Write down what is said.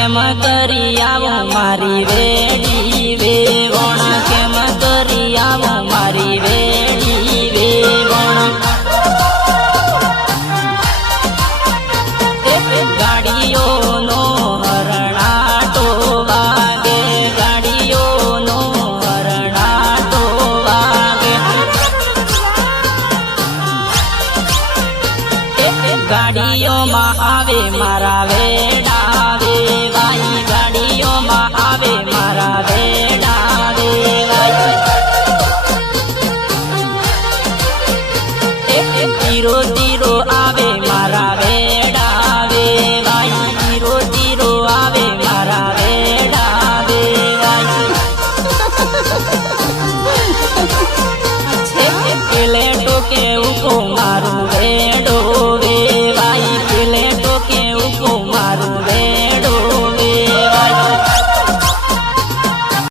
કેમ કરી આવો મારી વેડી વેવણ કેમ કરી આવો મારી વેડી વેવણ ગાડીઓનો હરણાટો વાગે. ગાડીઓનો હરણાટો વાગે. ગાડીઓમાં આવે મારા વેડા ધીરો ધીરો